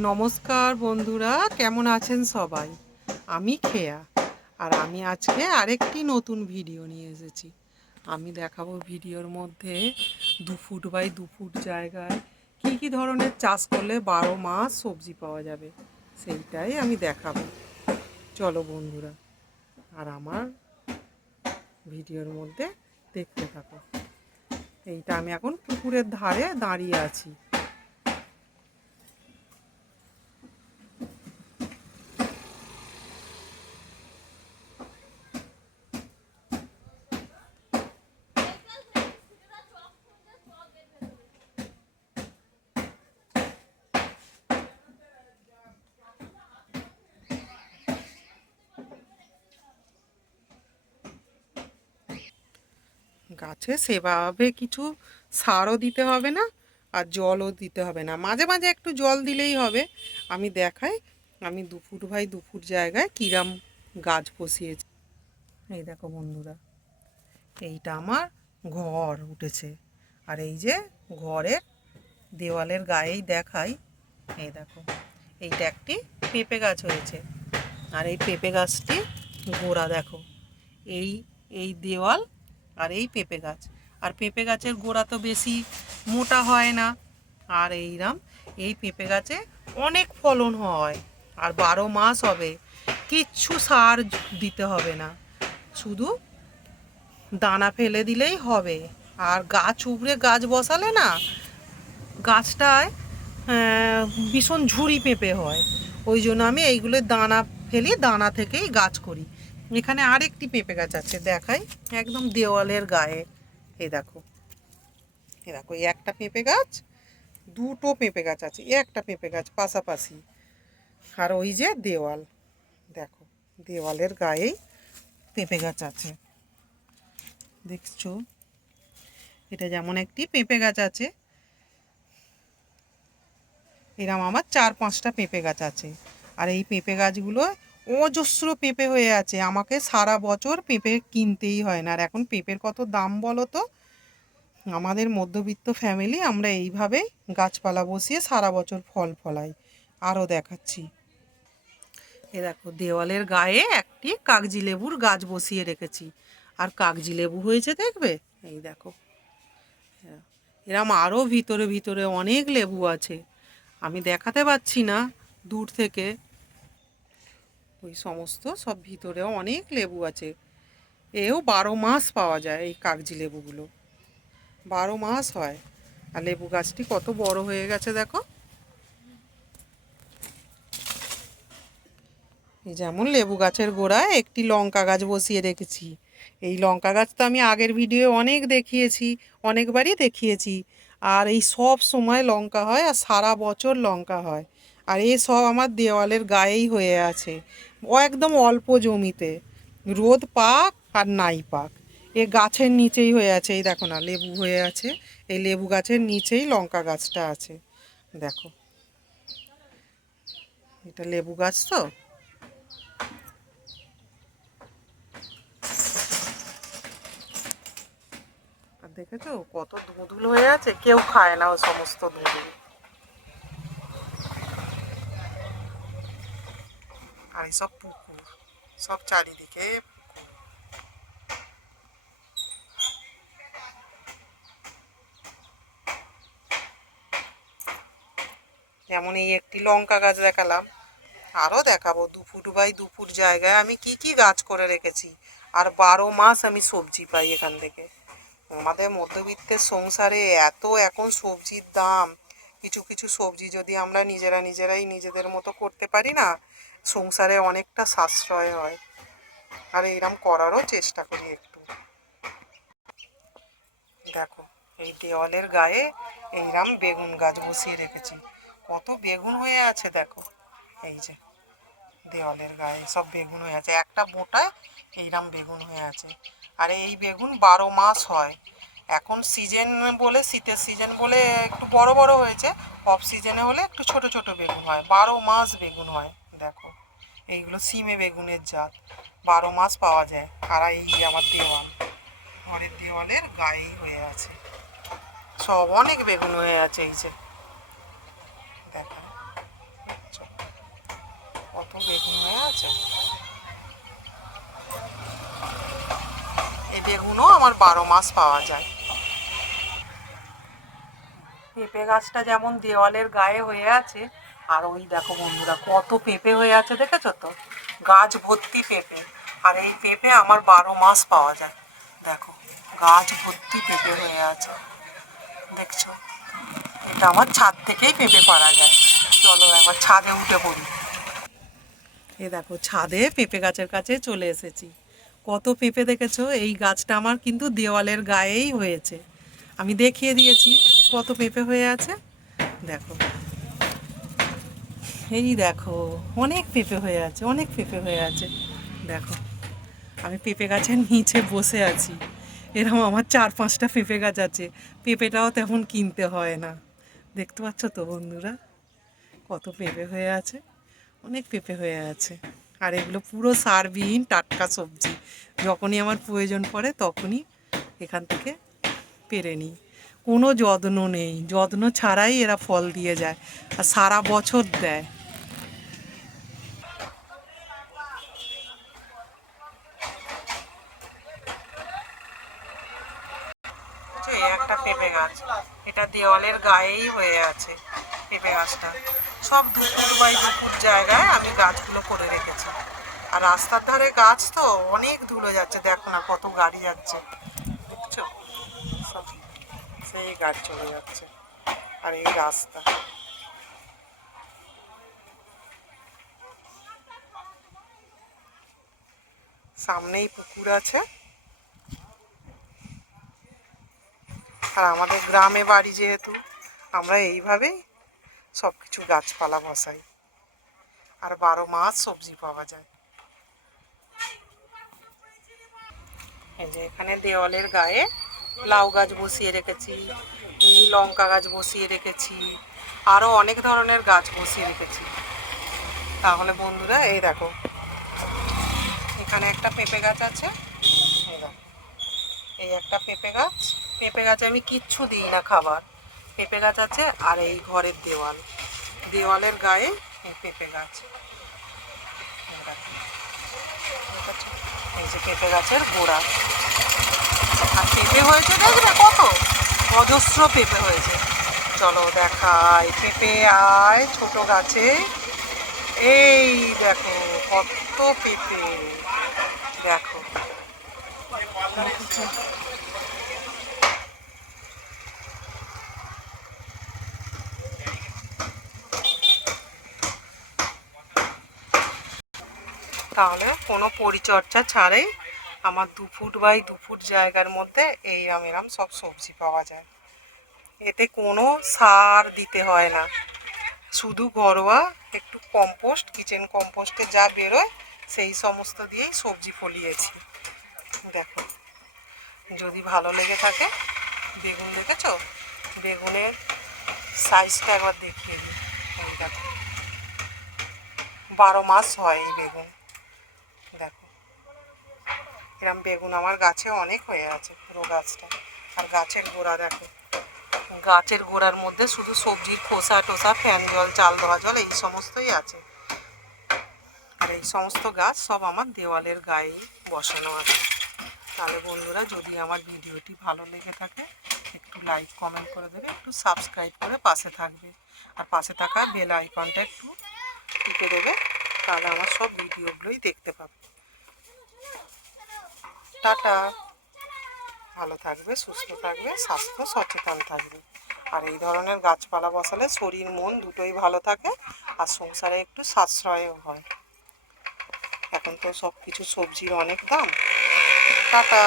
নমস্কার বন্ধুরা, কেমন আছেন সবাই? আমি খেয়া। আর আমি আজকে আরেকটি নতুন ভিডিও নিয়ে এসেছি। আমি দেখাবো ভিডিওর মধ্যে দু ফুট বাই দু ফুট জায়গায় কী কী ধরনের চাষ করলে বারো মাস সবজি পাওয়া যাবে, সেইটাই আমি দেখাবো। চলো বন্ধুরা, আর আমার ভিডিওর মধ্যে দেখতে থাকো। এইটা আমি এখন পুকুরের ধারে দাঁড়িয়ে আছি। গাছে সেভাবে কিছু সারও দিতে হবে না আর জলও দিতে হবে না। মাঝে মাঝে একটু জল দিলেই হবে। আমি দেখাই, আমি দু ভাই বাই দু ফুট জায়গায় কিরাম গাছ বসিয়েছি। এই দেখো বন্ধুরা, এইটা আমার ঘর উঠেছে। আর এই যে ঘরের দেওয়ালের গায়েই দেখাই, এই দেখো, এইটা একটি পেঁপে গাছ হয়েছে। আর এই পেঁপে গাছটি গোড়া দেখো, এই এই দেওয়াল আর এই পেঁপে গাছ। আর পেঁপে গাছের গোড়া তো বেশি মোটা হয় না। আর এইরাম, এই পেঁপে গাছে অনেক ফলন হয়। আর বারো মাস হবে, কিচ্ছু সার দিতে হবে না। শুধু দানা ফেলে দিলেই হবে। আর গাছ উপড়ে গাছ বসালে না, গাছটায় ভীষণ ঝুড়ি পেঁপে হয়। ওই জন্য আমি এইগুলো দানা ফেলি, দানা থেকেই গাছ করি। এখানে আরেকটি পেঁপে গাছ আছে, দেখাই। একদম দেওয়ালের গায়ে। এই দেখো। এই দেখো একটা পেঁপে গাছ, দুটো পেঁপে গাছ আছে একটা পেঁপে গাছ পাশাপাশি। আর ওই যে দেওয়াল, দেখো, দেওয়ালের গায়েই পেঁপে গাছ আছে। দেখছ? এটা যেমন একটি পেঁপে গাছ আছে, এরম আমার চার পাঁচটা পেঁপে গাছ আছে। আর এই পেঁপে গাছগুলো অজস্র পেঁপে হয়ে আছে। আমাকে সারা বছর পেঁপে কিনতেই হয় না। আর এখন পেঁপের কত দাম বলো তো? আমাদের মধ্যবিত্ত ফ্যামিলি আমরা এইভাবেই গাছপালা বসিয়ে সারা বছর ফল ফলাই। আরও দেখাচ্ছি। এ দেখো, দেওয়ালের গায়ে একটি কাগজি লেবুর গাছ বসিয়ে রেখেছি। আর কাগজি লেবু হয়েছে দেখবে? এই দেখো। এরম আরও ভিতরে ভিতরে অনেক লেবু আছে। আমি দেখাতে পাচ্ছি না দূর থেকে। ওই সমস্ত সব ভিতরেও অনেক লেবু আছে। এও বারো মাস পাওয়া যায় এই কাগজি লেবুগুলো। বারো মাস হয়। আর লেবু গাছটি কত বড় হয়ে গেছে দেখো। এই যেমন লেবু গাছের গোড়ায় একটি লঙ্কা গাছ বসিয়ে রেখেছি। এই লঙ্কা গাছ তো আমি আগের ভিডিও অনেক দেখিয়েছি, অনেকবারই দেখিয়েছি। আর এই সব সময় লঙ্কা হয় আর সারা বছর লঙ্কা হয়। আর এই সব আমার দেওয়ালের গায়েই হয়ে আছে। ও একদম অল্প জমিতে। রোদ পাক আর নাই পাক। এ গাছের নিচেই হয়ে আছে। এই দেখো না, লেবু হয়ে আছে। এই লেবু গাছের নিচেই লঙ্কা গাছটা আছে। দেখো। এটা লেবু গাছ তো? দেখেছ? কত ধুঁধুল হয়ে আছে। কেউ খায় না ও সমস্ত ধুঁধুল। আর এইসব পুকুর, সব চারিদিকে যেমন এই একটি লঙ্কা গাছ দেখালাম, আরও দেখাবো। দু ফুট বাই দু ফুট জায়গায় আমি কি কি গাছ করে রেখেছি, আর বারো মাস আমি সবজি পাই এখান থেকে। আমাদের মধ্যবিত্তের সংসারে এত এখন সবজির দাম কিছু কিছু সবজি যদি আমরা নিজেরা, নিজেরাই নিজেদের মতো করতে পারি না, সংসারে অনেকটা সাশ্রয় হয়। আর এইরকম করারও চেষ্টা করি একটু। দেখো, এই দেওয়ালের গায়ে এইরাম বেগুন গাছ বসিয়ে রেখেছি। কত বেগুন হয়ে আছে দেখো। এই যে, দেওয়ালের গায়ে সব বেগুন হয়ে আছে। একটা বোটায় এইরাম বেগুন হয়ে আছে। আর এই বেগুন বারো মাস হয়। এখন সিজন বলে, শীতের সিজন বলে একটু বড় বড় হয়েছে। অফ সিজনে হলে একটু ছোট ছোট বেগুন হয়। বারো মাস বেগুন হয়, দেখো। এইগুলো সিমে বেগুনের জাত। বারো মাস পাওয়া যায়। আর এই যে আমার দেওয়াল, ঘরের দেওয়ালের গায়ে হয়ে আছে। সব অনেক বেগুন হয়ে আছে, এই যে। দেখো। কত বেগুন হয়ে আছে। এই বেগুনও আমার বারো মাস পাওয়া যায়। পেঁপে গাছটা যেমন দেওয়ালের গায়ে হয়ে আছে, আর ওই দেখো বন্ধুরা কত পেঁপে হয়ে আছে, দেখেছ তো? গাছ ভর্তি পেঁপে। আর এই পেঁপে আমার বারো মাস পাওয়া যায়। দেখো, গাছ ভর্তি পেঁপে হয়ে আছে। দেখছ? এটা আমার ছাদ থেকেই পেঁপে পারা যায়। চলো একবার ছাদে উঠে পড়ি। এ দেখো, ছাদে পেঁপে গাছের কাছে চলে এসেছি। কত পেঁপে দেখেছ? এই গাছটা আমার কিন্তু দেওয়ালের গায়েই হয়েছে। আমি দেখিয়ে দিয়েছি। কত পেঁপে হয়ে আছে? দেখো। এই দেখো, অনেক পেঁপে হয়ে আছে, অনেক পেঁপে হয়ে আছে। দেখো, আমি পেঁপে গাছের নিচে বসে আছি। এরকম আমার চার পাঁচটা পেঁপে গাছ আছে। পেঁপেটাও তেমন কিনতে হয় না। দেখতে পাচ্ছ তো বন্ধুরা? কত পেঁপে হয়ে আছে, অনেক পেঁপে হয়ে আছে। আর এগুলো পুরো সারবিহীন টাটকা সবজি। যখনই আমার প্রয়োজন পড়ে তখনই এখান থেকে পেরে নিই। কোনো যত্ন নেই। যত্ন ছাড়াই এরা ফল দিয়ে যায় আর সারা বছর দেয়। একটা পেঁপে গাছ, এটা দেওয়ালের গায়েই হয়ে আছে পেঁপে গাছটা। সব দুপুর বাই দুপুর জায়গায় আমি গাছগুলো করে রেখেছি। আর রাস্তার ধারে গাছ তো অনেক ধুলো যাচ্ছে, দেখো না কত গাড়ি যাচ্ছে। সেই গাড়ি চলে যাচ্ছে আর এই রাস্তা। সামনেই পুকুর আছে। আর আমাদের গ্রামে বাড়ি যেহেতু, আমরা এইভাবেই সব কিছু গাছপালা বসাই। আর বারো মাস সবজি পাওয়া যায়। এই যে এখানে দেওয়ালের গায়ে লাউ গাছ বসিয়ে রেখেছি লঙ্কা গাছ বসিয়ে রেখেছি আরও অনেক ধরনের গাছ বসিয়ে রেখেছি। তাহলে বন্ধুরা, এই দেখো, এখানে একটা পেঁপে গাছ আছে। এই একটা পেঁপে গাছ। পেঁপে গাছে আমি কিচ্ছু দিই না খাবার। পেঁপে গাছ আছে আর এই ঘরের দেওয়াল। দেওয়ালের গায়ে এই পেঁপে গাছ। এই যে পেঁপে গাছের গোড়া। আর হয়েছে? দেখবে কত? অজস্র পেঁপে হয়েছে। চলো দেখাই। পেঁপে আয় ছোট গাছে। এই দেখো, কত পেঁপে। দেখো। তাহলে কোনো পরিচর্যা ছাড়াই আমার দু ফুট বাই দু ফুট জায়গার মধ্যে এইরম এরম সব সবজি পাওয়া যায়। এতে কোনো সার দিতে হয় না। শুধু ঘরোয়া একটু কম্পোস্ট কিচেন কম্পোস্টে যা বেরোয় সেই সমস্ত দিয়েই সবজি ফলিয়েছি। দেখো, যদি ভালো লেগে থাকে, বেগুন দেখেছ? বেগুনের সাইজটা একবার দেখিয়ে দিই। এই দেখো, বারো মাস হয় এই বেগুন। দেখো এরম বেগুন আমার গাছে অনেক হয়ে আছে পুরো গাছটা। আর গাছের গোড়া দেখো। গাছের গোড়ার মধ্যে শুধু সবজির খোসা টোসা, ফ্যান জল, চাল ধোয়া জল, এই সমস্তই আছে। আর এই সমস্ত গাছ সব আমার দেওয়ালের গায়েই বসানো আছে। তাহলে বন্ধুরা, যদি আমার ভিডিওটি ভালো লেগে থাকে, একটু লাইক কমেন্ট করে দেবে, একটু সাবস্ক্রাইব করে পাশে থাকবে। আর পাশে থাকা বেল আইকনটা একটু টিপে দেবে, তাহলে আমার সব ভিডিওগুলোই দেখতে পাবে। টাটা। ভালো থাকবে, সুস্থ থাকবে, স্বাস্থ্য সচেতন থাকবে। আর এই ধরনের গাছপালা বসালে শরীর, মন দুটোই ভালো থাকে আর সংসারে একটু সাশ্রয়ও হয়। এখন তো সব কিছু সবজির অনেক দাম। টাটা।